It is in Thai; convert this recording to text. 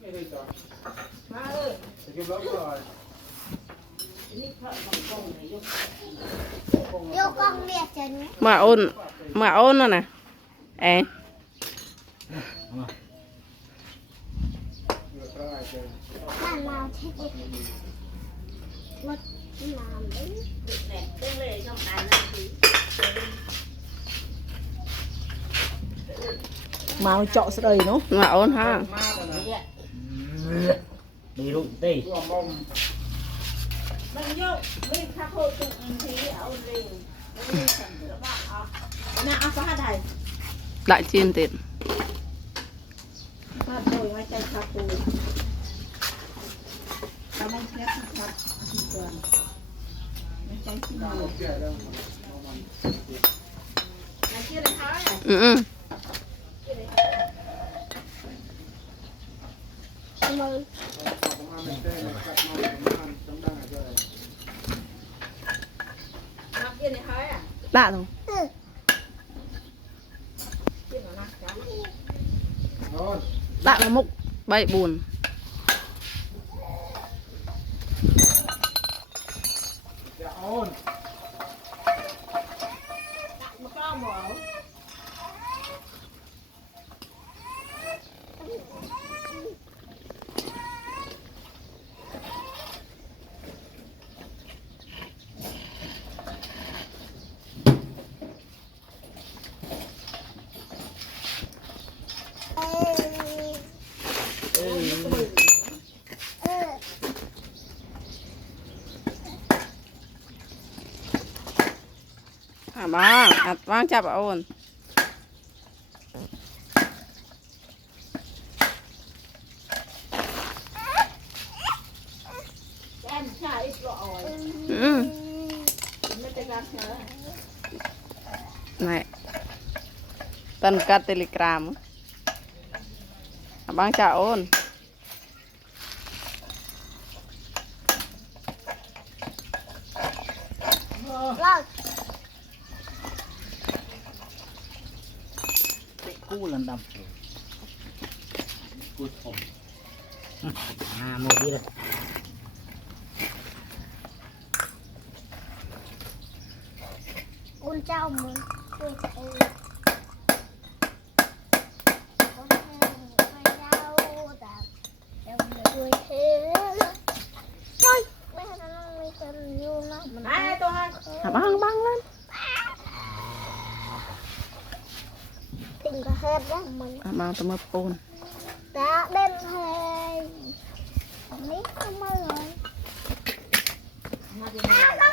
ไม่ได้จ้ะมาเลย จะกินแล้วก่อน นี่พระบางกงเลยยกกองเรียกจันไหม มาโอนน่ะนะเอ๊ะ เลือกได้เจอ บ้านเราเทคนิครถน้ำเลย แหน่เต้นเลยช่องการนั่นคือ มาเจาะสะเลยเนาะ มาโอนฮะ มากเลยนะ เนี่ย ดีรุ่งตี ตัวมอม มันโยกไม่ข้าโคตรอันทีเอาเร็วไม่สั่งแล้วบ้าเอาน่าเอาฟ้าได้ đại chiên tiền ฟ้าโดยไม่ใจคาปูทำให้แค่ครับที่ก่อนไม่ใจที่ น้ำ มือ เกลือแล้ว นาเชื่อเลยค่ะ ừ ừ มือ ผมเอาเป็นเต้นกับมาผมทำจำได้เลย นับเชื่อเลยค่ะ lạ rồi เชื่อหนูนะจ๊ะ โน่น lạ mà mục bậy buồn อย่าโอน มาก้าวหมอ bang bang chập ôn แก้มชาอีกรอย ừ ไม่จะรับเชื้อ này tân cắt telegram bang chập ôn เรา กู้ลันดำกู้ผมโมดีเลย คุณเจ้ามือด้วยเองไม่เจ้าแต่เจ้ามือด้วยเองใช่แม่นั่งไม่เป็นอยู่นะมัน ไอ้ตัวให้ bang bang lên ถึงกระเฮ็ดแล้วมัน bang tao mập ôn ตาเด่นเลยอันนี้ทำไมเลย มาดี อะไร